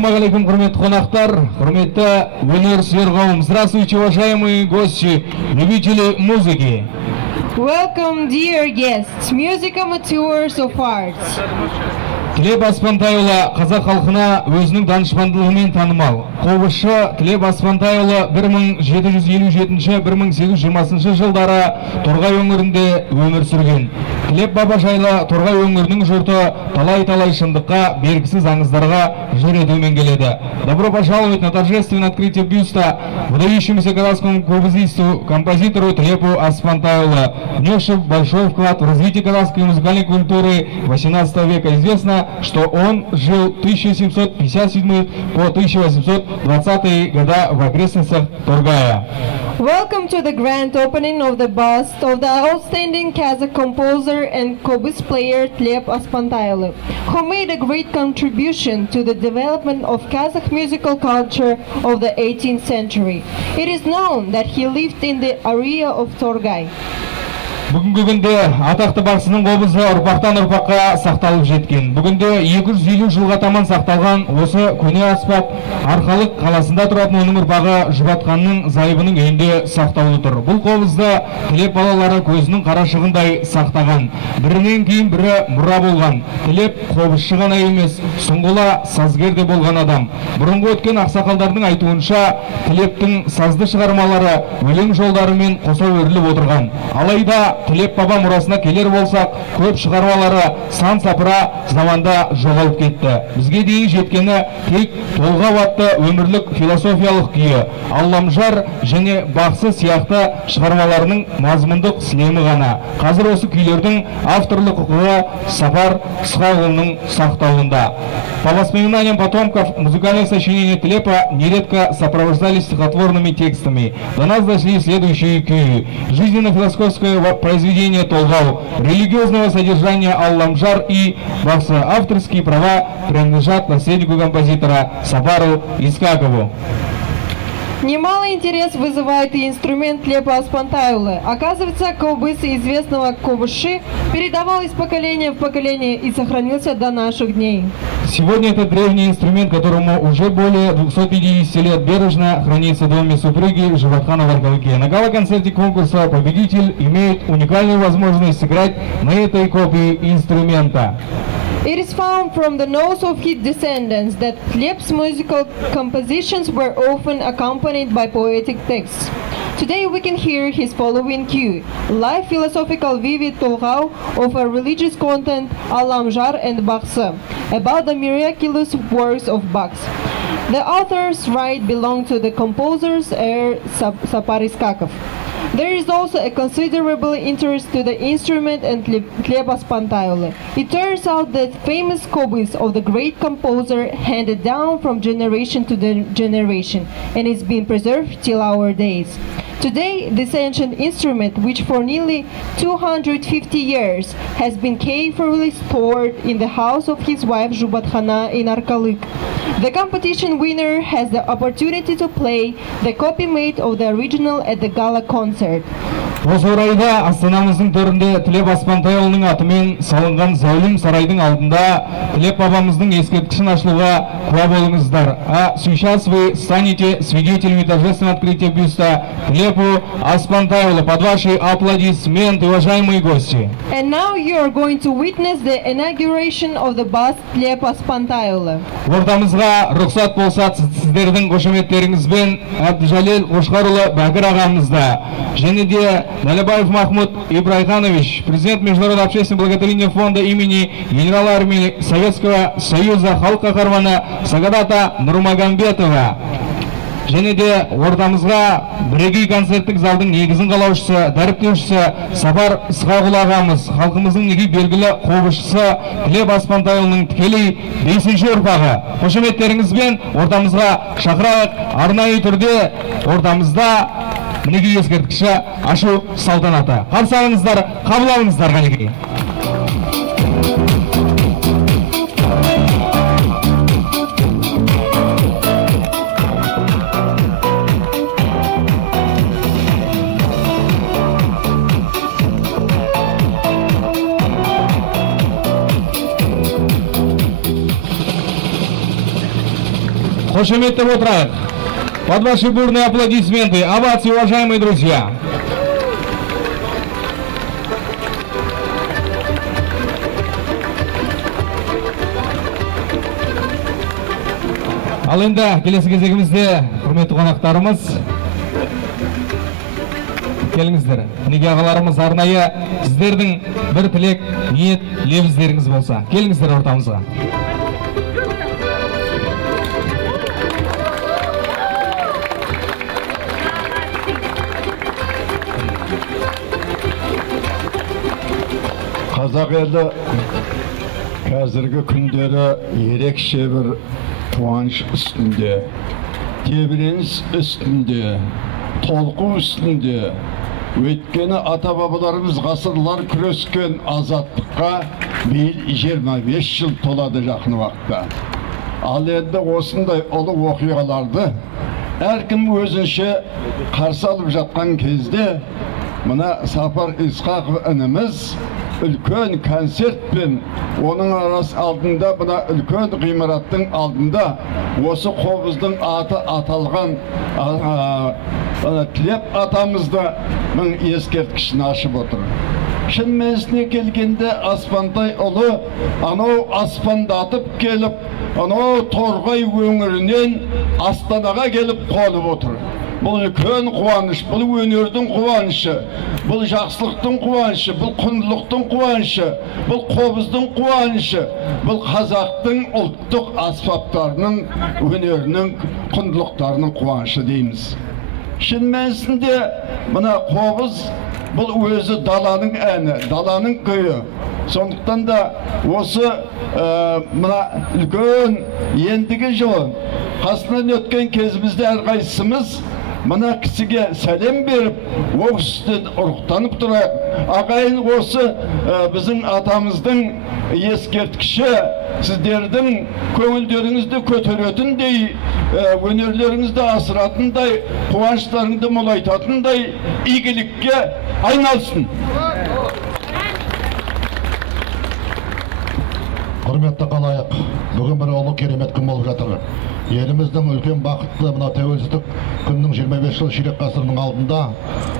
Ассалаумағалейкум, құрметті қонақтар, құрметті өнерсүйер қауым. Здравствуйте, уважаемые гости, любители музыки. Welcome, dear guests, music amateurs of arts. Тілеп Аспантайұлы қазақ халқына өзінің данышпандылығымен танымал. Қобызшы Тілеп Аспантайұлы 1757-1820 жылдары Торғай өңірінде өмір сүрген. Тілеп баба жайлы Торғай өңірінің жұрты талай-талай шындыққа, белгісіз аңыздарға жыр етумен келеді. Добро пожаловать на торжественное открытие бюста выдающемуся казахскому кобызисту, композитору Тілепу Аспантайұлы, внесший большой вклад в развитие казахской музыкальной культуры 18 века. Известно, что он жил 1757 по 1820 года в окрестностях Торгая. Welcome to the grand opening of the bust of the outstanding Kazakh composer and kobiz player Тілеп Аспантайұлы, who made a great contribution to the development of Kazakh musical culture of the 18th century. It is known that he lived in the area of Torgay. Бүгінгі күнде атақты бақсының қобызы ұрпақтан ұрпаққа сақталып жеткен. Бүгінде 250 жылға таман сақталған осы көне аспап Арқалық қаласында тұратын оның ұрпағы Жұбатханның зайыбының үйінде сақтаулы тұр. Бұл қобызды Тілеп балалары көзінің қарашығындай сақтаған. Бірінен кейін бірі мұра болған. Тілеп қобызшы ғана емес, сұңғыла сазгер де болған адам. Бұрынғы өткен ақсақалдардың айтуынша, Тілептің сазды шығармалары өлең жолдарымен қоса өріліп отырған. Алайда Тілеп баба мұрасына келер болсақ, көп шығармалары сан сапыра заманда жоғалып кетті. Бізге дейін жеткені тек Толғау атты өмірлік философиялық күйі, Алламжар және Бақсы сияқты шығармаларының мазмұндық сілемі ғана. Қазір осы күйлердің авторлық құқығы Сапар Ысқақұлының сақтауында. По воспоминаниям потомков, музыкальные сочинения Тілепа нередко сопровождались стихотворными текстами. До нас дошли следующие күйі. Жизненно-философское произведение Толғау, религиозного содержания Алламжар и Бақсы. Авторские права принадлежат наследнику композитора Сапару Исқақову. Немалый интерес вызывает и инструмент Тілепа Аспантайұлы. Оказывается, кобыз известного кобызши передавал из поколения в поколение и сохранился до наших дней. Сегодня этот древний инструмент, которому уже более 250 лет, бережно хранится в доме супруги Жұбатхана в Арқалыке. На гала-концерте конкурса победитель имеет уникальную возможность сыграть на этой копии инструмента. It is found from the notes of his descendants that Тілеп's musical compositions were often accompanied by poetic texts. Today we can hear his following cue: live philosophical vivid Толғау of a religious content, Алламжар and Бақсы, about the miraculous works of Baqs. The author's right belong to the composer's heir Сапар Исқақов. There is also a considerable interest to the instrument and Тілеп Аспантайұлы. It turns out that famous kobiz of the great composer handed down from generation to generation and is being preserved till our days. Today, this ancient instrument, which for nearly 250 years has been carefully stored in the house of his wife Жұбатхана in Арқалық. The competition winner has the opportunity to play the copy made of the original at the gala concert. Осы орайда Астанамыздың төрінде Тілеп Аспантайұлының атымен салынған зәулім сарайдың алдында Тілеп бабамыздың ескерткішін ашылуға куә болыңыздар. А сейчас вы станете свидетелями торжественного открытия бюста Тілепу Аспантайұлы. Под ваши аплодисменты, уважаемые гости. And now you are going to witness the inauguration of the bust Тілеп Аспантайұлы. Ортамызға рұқсат болса, сіздердің қошеметтеріңізбен Әбдіжәлел Қошқарұлы Бәкір ағамызда және де Налибаев Махмуд Ибрайханович, президент Международного общественного благотворительного фонда имени генерала армии Советского Союза халық қаһарманы Сагадата Нұрмагамбетова. Және де ортамызға бірегей концерттік залдың негізін қалаушысы, дәріптеушісі Сапар Исқақұлы ағамыз, халқымыздың неге белгілі қобызшысы Тілеп Аспантайұлының тікелей 5-ші ұрпағы. Қошеметтеріңізбен ортамызға шақырайық. Арнайы түрде ортамызда мінеки ескерткіші ашу салтанаты. Қарсы алыңыздар, қабыл алыңыздар қанекей. Қошеметтеп отырайық. Под ваши бурные аплодисменты, овации, уважаемые друзья. Ал енді келесі кезегімізде құрметті қонақтарымыз, келіңіздер. Неге ағаларымыз арнайы сіздердің бір тілек, ниет, лебіздеріңіз болса, келіңіздер ортамызға. Қазақ елі қазіргі күндері ерекше бір қуаныш үстінде, тебіреніс үстінде, толқу үстінде. Өйткені ата-бабаларымыз ғасырлар күрескен азаттыққа биыл 25 жыл толады жақын уақытта. Ал енді осындай ұлы оқиғаларды әркім өзінше қарсы алып жатқан кезде мына Сапар Исқақов ініміз үлкен концертпен оның арасы алдында, мына үлкен ғимараттың алдында осы қобыздың аты аталған Тілеп атамызды ескерткішін ашып отыр. Шын мәнісіне келгенде аспандай ұлы анау аспандатып келіп, анау Торғай өңірінен Астанаға келіп қонып отыр. Бұл үлкен қуаныш, бұл өнердің қуанышы, бұл жақсылықтың қуанышы, бұл құндылықтың қуанышы, бұл қобыздың қуанышы, бұл қазақтың ұлттық аспаптарының, өнерінің, құндылықтарының қуанышы дейміз. Шын мәнісінде мына қобыз бұл өзі даланың әні, даланың күйі. Сондықтан да осы мына үлкен ендігі жылы қасынан өткен кезімізде әрқайсымыз мына кісіге сәлем беріп, ол кісіден ұрықтанып тұрайық. Ағайын, осы біздің атамыздың ескерткіші сіздердің көңілдеріңізді көтеретіндей, өнерлеріңізді асыратындай, қуаныштарыңды молайтатындай игілікке айналсын. Құрметті қалайық, бүгін бір ұлы керемет күн болып жатыр. Еліміздің үлкен бақытты мына тәуелсіздік күннің 25 жыл ширек ғасырының алдында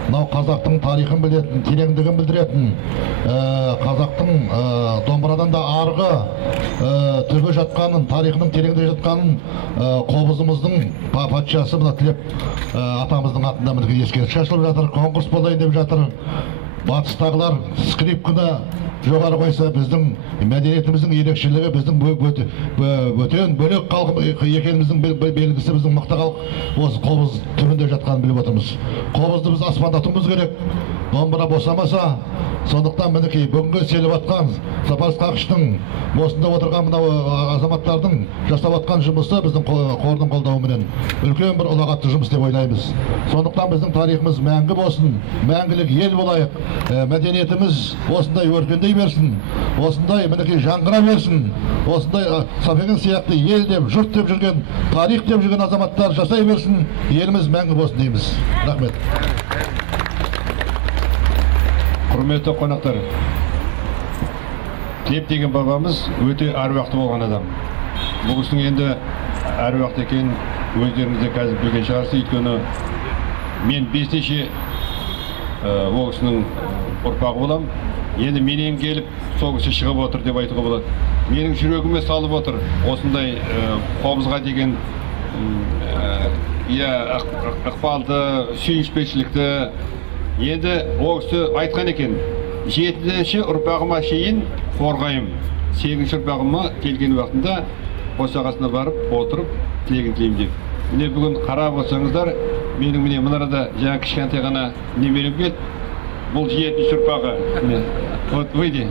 мынау қазақтың тарихын білетін, тереңдігін білдіретін, қазақтың домбырадан да арғы түбі жатқанын, тарихының тереңде жатқанын қобызымыздың патшасы мына Тілеп атамыздың атында мінекей ескерткіш ашылып жатыр, конкурс болайын деп жатыр. Батыстағылар скрипканы жоғары қойса, біздің мәдениетіміздің ерекшелігі, біздің бөтен бөлек халық екеніміздің белгісі, біздің мықты халық осы қобыз түрінде жатқанын біліп отырмыз. Қобызды біз аспандатуымыз керек. Домбыра босамаса, сондықтан мінекей бүгінгі селіп атқан Сапар Исқақовтың осында отырған мынау азаматтардың жасап атқан жұмысы біздің қордың қолдауыменен үлкен бір ұлағатты жұмыс деп ойлаймыз. Сондықтан біздің тарихымыз мәңгі болсын, мәңгілік ел болайық, мәдениетіміз осындай өркендей берсін, осындай мінекей жаңғыра берсін, осындай Сапеген сияқты ел деп, жұрт деп жүрген, тарих деп жүрген азаматтар жасай берсін, еліміз мәңгі болсын дейміз. Рахмет. Құрметті қонақтар, Тілеп деген бабамыз өте әруақты болған адам. Бұл кісінің енді әруақты екенін өздеріңізде қазір білген шығарсыз, өйткені мен 5-ші ол кісінің ұрпағы болам. Енді менен келіп сол кісі шығып отыр деп айтуға болады. Менің жүрегіме салып отыр осындай қобызға деген ықпалды, сүйіспеншілікті. Енді ол кісі айтқан екен, 7-ші ұрпағыма шейін қорғайым, 8-ші ұрпағыма келген уақытында қосағасына барып отырып тілегін тілеймін деп. Міне бүгін қарап отырсаңыздар, менің міне мынарада жаңа кішкентай ғана немерем келді. Бұл 7-ші ұрпағы. Міне, вот выйди.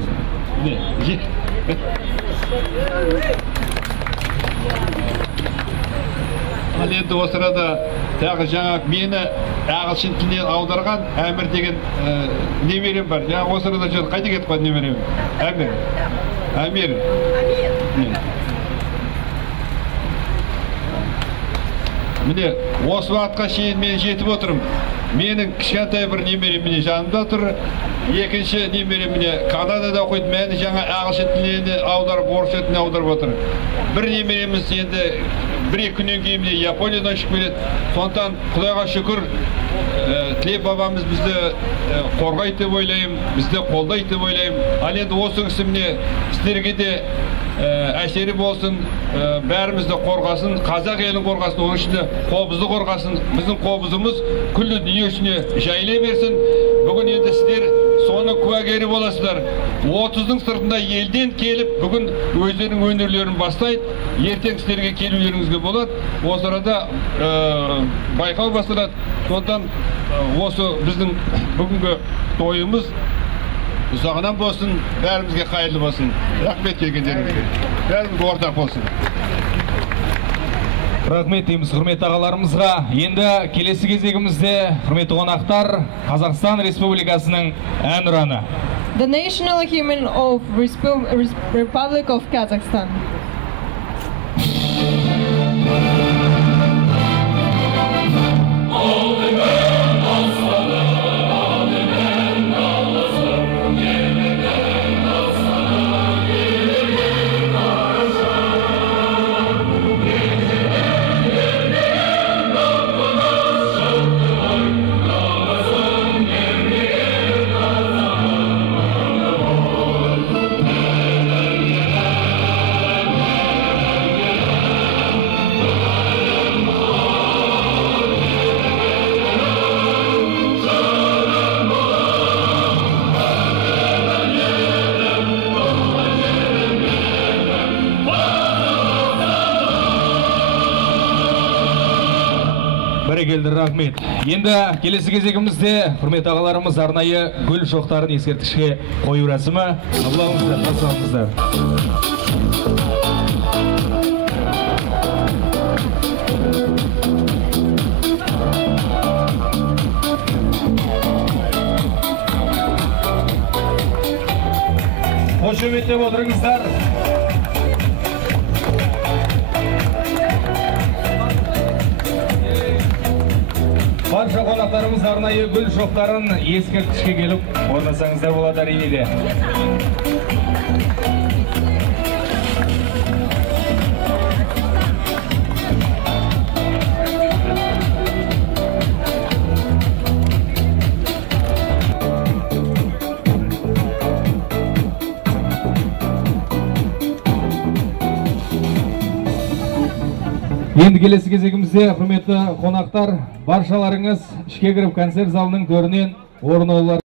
Міне, ал енді осы арада тағы жаңа мені ағылшын тілінен аударған Әмір деген немерем бар. Жаңа осы арада жүр, қайда кетіп қалды немерем? Әмір. Міне, осы уақытқа шейін мен жетіп отырмын. Менің кішкентай бір немерем міне жанымда тұр. Екінші немерем міне Канадада оқиды, мені жаңа ағылшын тілінен аударып, орыс тілінен аударып отыр. Бір немереміз енді бір-екі күннен кейін Япониядан ұшып келеді. Сондықтан Құдайға шүкір, Тілеп бабамыз бізді қорғайды деп ойлаймын, бізді қолдайды деп ойлаймын. Ал енді осы кісі міне сіздерге де әсері болсын, бәрімізді қорғасын, қазақ елін қорғасын, оның ішінде қобызды қорғасын. Біздің қобызымыз күллі дүниесіне жайыле берсін. Бүгін енді сіздер соның куәгері боласыздар. 30-ның сыртында елден келіп, бүгін өздерінің өнерлерін бастайды. Ертең сіздерге келулеріңізге болады. Осы арада байқау басталады. Сондықтан осы біздің бүгінгі тойымыз ұзағынан болсын, бәрімізге қайырлы болсын. Рахмет келгендеріңізге. Бәрімізге ортақ болсын. Рахмет дейміз құрметті ағаларымызға. Енді келесі кезегімізде құрметті қонақтар, Қазақстан Республикасының әнұраны. The national hymn of Republic of Kazakhstan. Бәрекелді, рахмет. Енді келесі кезегімізде құрметті ағаларымыз арнайы гүл шоқтарын ескерткішке қою рәсімі. Аплауыңыздар, қарсы алыңыздар. Қошеметтеп отырыңыздар. Барша қонақтарымыз арнайы гүл шоқтарын ескерткішке келіп орнасаңыздар болады әрине де. Енді келесі кезегімізде құрметті қонақтар, баршаларыңыз ішке кіріп концерт залының төрінен орын алулар.